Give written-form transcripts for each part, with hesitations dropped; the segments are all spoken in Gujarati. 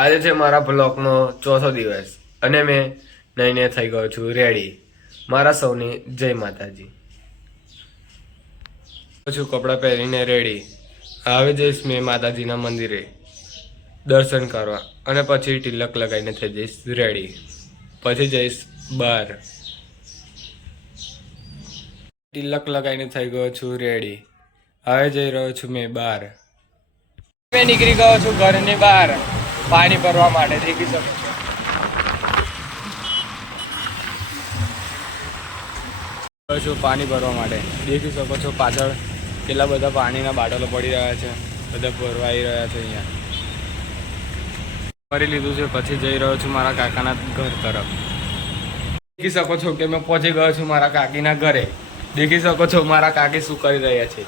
આજે છે મારા બ્લોગનો ચોથો દિવસ અને મેં નઈને થઈ ગયો છું રેડી. મારા સૌની જય માતાજી. છું કપડાં પહેરીને રેડી. હવે જઈશ મેં માતાજીના મંદિરે દર્શન કરવા અને પછી તિલક લગાવીને થઈ જઈશ રેડી. પછી જઈશ બહાર. તિલક લગાવીને થઈ ગયો છું રેડી. હવે જઈ રહ્યો છું મેં બહાર. મેં નીકળી ગયો છું ઘરની બહાર પાણી ભરવા માટે. દેખી શકો છો પાણી ભરવા માટે. દેખી શકો છો પાછળ કેટલા બધા પાણીના બાટલો પડી રહ્યા છે. બધા ભરવાઈ રહ્યા છે. અહીંયા ભરી લીધું છે. પછી જઈ રહ્યો છું મારા કાકાના ઘર તરફ. દેખી શકો છો કે મેં પહોંચી ગયો છું મારા કાકીના ઘરે. દેખી શકો છો મારા કાકી શું કરી રહ્યા છે.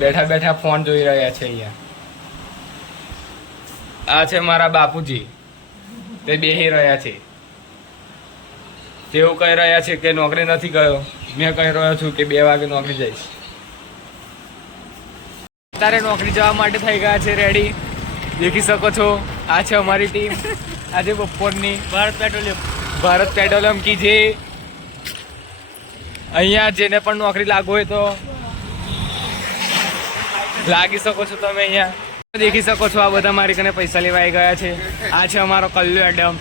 બેઠા બેઠા ફોન જોઈ રહ્યા છે. અહીંયા આ છે મારા બાપુજી. તે બેહી રહ્યા છે. તેઓ કહી રહ્યા છે કે નોકરી નથી ગયો. મેં કહી રહ્યો છું કે 2 વાગે નોકરી જઈશ. અત્યારે નોકરી જવા માટે થઈ ગયા છે રેડી. દેખી શકો છો આ છે અમારી ટીમ. આજે બપોરની ભારત પેટ્રોલિયમ કી જે અહીંયા જેને પણ નોકરી લાગુ હોય તો લાગી શકો છો તમે. અહીંયા દેખી શકો છો આ બધા મારી કને પૈસા લેવા આવી ગયા છે. આ છે અમારો કલ્લુ એડમ.